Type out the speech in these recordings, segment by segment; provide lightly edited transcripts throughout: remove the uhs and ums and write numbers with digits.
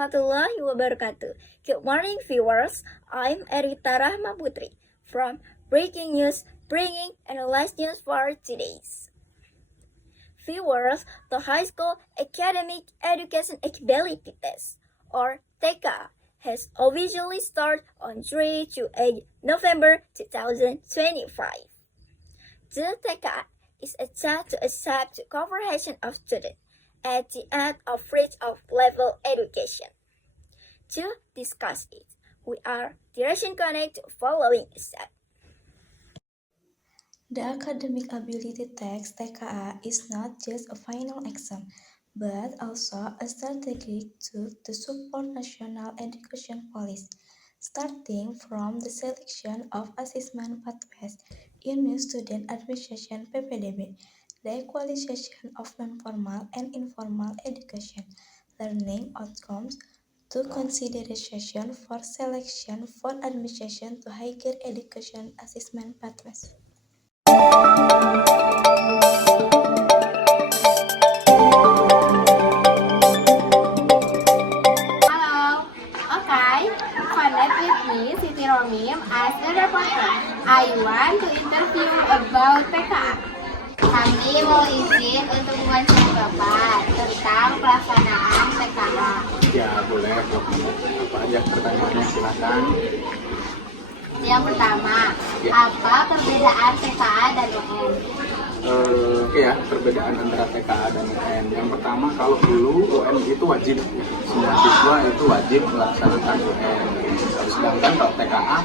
warahmatullahi wabarakatuh. Good morning, viewers. I'm Erita Rahma Putri from Breaking News, bringing analyzed news for today's. Viewers, the High School Academic Education Ability Test, or TEKA, has officially started on 3 to 8 November 2025. The TEKA is a test to accept the comprehension of students at the end of reach of level education. To discuss it, we are Direction Connect following step. The Academic Ability Test (TKA) is not just a final exam, but also a strategic tool to support national education policy, starting from the selection of assessment pathways in new student admission (PPDB), the equalization of non-formal and informal education learning outcomes, to consideration for selection for admission to higher education assessment pathways. Hello. Okay. Connect with me, Siti Romim, as the reporter. I want to interview about TKA. Kami mau izin untuk mewawancara Bapak tentang pelaksanaan TKA. Ya boleh, apa aja pertanyaannya silakan. Yang pertama, apa perbedaan TKA dan UN? Oke ya, perbedaan antara TKA dan UN. Yang pertama, kalau dulu UN itu wajib, semua siswa itu wajib melaksanakan UN. Sedangkan kalau TKA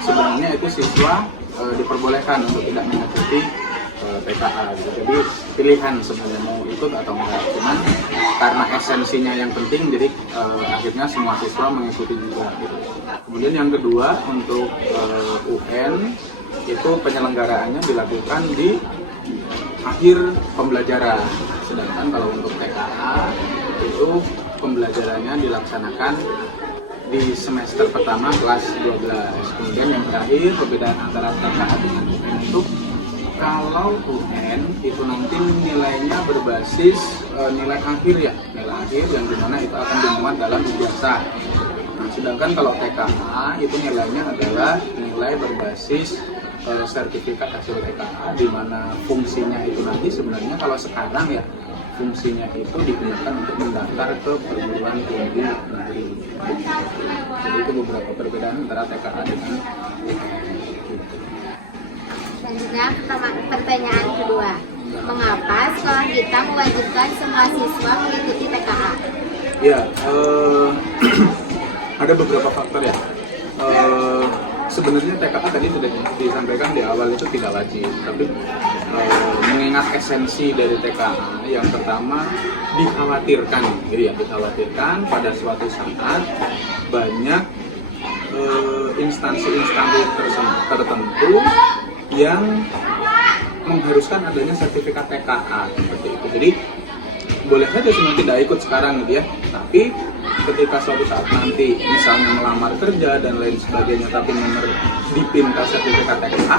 sebenarnya itu siswa diperbolehkan untuk tidak mengikuti TKA gitu. Jadi pilihan sebenarnya mau ikut atau enggak. Cuman karena esensinya yang penting, jadi akhirnya semua siswa mengikuti juga gitu. Kemudian yang kedua, untuk UN itu penyelenggaraannya dilakukan di akhir pembelajaran. Sedangkan kalau untuk TKA itu pembelajarannya dilaksanakan di semester pertama kelas 12. Kemudian yang terakhir, perbedaan antara TKA dengan UN itu, kalau UN itu nanti nilainya berbasis nilai akhir ya, nilai akhir yang dimana itu akan dimuat dalam ijazah. Nah, sedangkan kalau TKA itu nilainya adalah nilai berbasis sertifikat hasil TKA, di mana fungsinya itu nanti sebenarnya kalau sekarang ya fungsinya itu digunakan untuk mendaftar ke perguruan tinggi negeri. Jadi itu beberapa perbedaan antara TKA dengan UN. Selanjutnya, pertanyaan kedua. Mengapa sekolah kita mewajibkan semua siswa mengikuti TKA? Ya, ada beberapa faktor ya. Sebenarnya TKA tadi sudah disampaikan di awal itu tidak wajib, tapi mengingat esensi dari TKA, yang pertama dikhawatirkan, jadi ya dikhawatirkan pada suatu saat banyak instansi-instansi tertentu yang mengharuskan adanya sertifikat TKA seperti itu. Jadi boleh saja sebenarnya tidak ikut sekarang gitu ya, tapi ketika suatu saat nanti misalnya melamar kerja dan lain sebagainya tapi dipinta sertifikat TKA,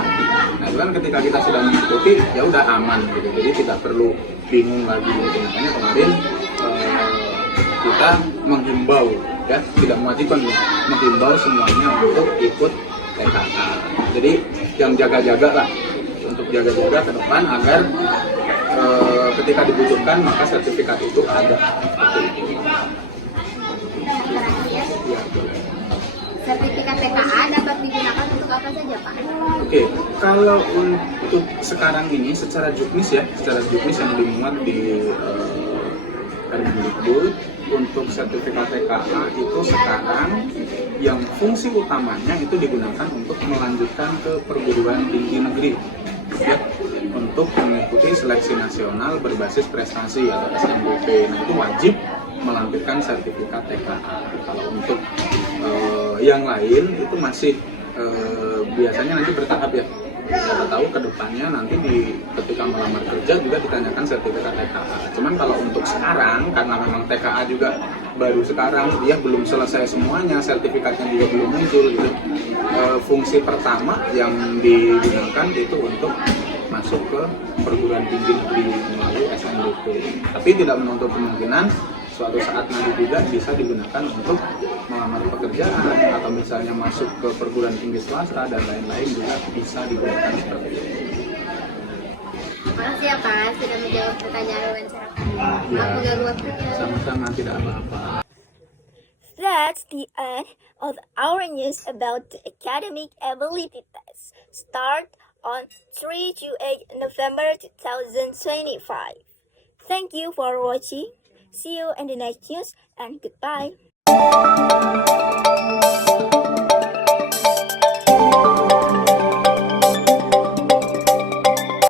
nah itu kan ketika kita sudah mengikuti ya udah aman gitu, jadi tidak perlu bingung lagi gitu. Makanya kemarin kita menghimbau ya, tidak mewajibkan, menghimbau semuanya untuk ikut TKA. Jadi yang jaga-jaga lah, untuk jaga-jaga ke depan agar ketika dibutuhkan maka sertifikat itu ada. Terakhir, sertifikat TKA dapat digunakan untuk apa saja, Pak? Oke, kalau untuk sekarang ini secara juknis ya, secara juknis yang dimuat di Permendikbud, untuk sertifikat TKA itu sekarang yang fungsi utamanya itu digunakan untuk melanjutkan ke perguruan tinggi negeri ya, untuk mengikuti seleksi nasional berbasis prestasi atau SNBP. Nah itu wajib melampirkan sertifikat TKA. Kalau untuk yang lain itu masih biasanya nanti bertahap ya. Siapa tahu kedepannya nanti ketika melamar kerja juga ditanyakan sertifikat TKA. Cuman kalau untuk sekarang, karena memang TKA juga baru sekarang, dia belum selesai semuanya, sertifikatnya juga belum muncul gitu. Fungsi pertama yang digunakan itu untuk masuk ke perguruan tinggi negeri melalui SNBP. Tapi tidak menutup kemungkinan suatu saat nanti juga bisa digunakan untuk melamar pekerjaan atau misalnya masuk ke perguruan tinggi swasta dan lain-lain juga bisa digunakan seperti itu. Makasih ya Pak sudah menjawab pertanyaan wawancara kami. Aku ganggu waktunya. Sama-sama, tidak apa-apa. That's the end of our news about the academic ability test. Start on 3 to 8 November 2025. Thank you for watching. See you in the next news and goodbye.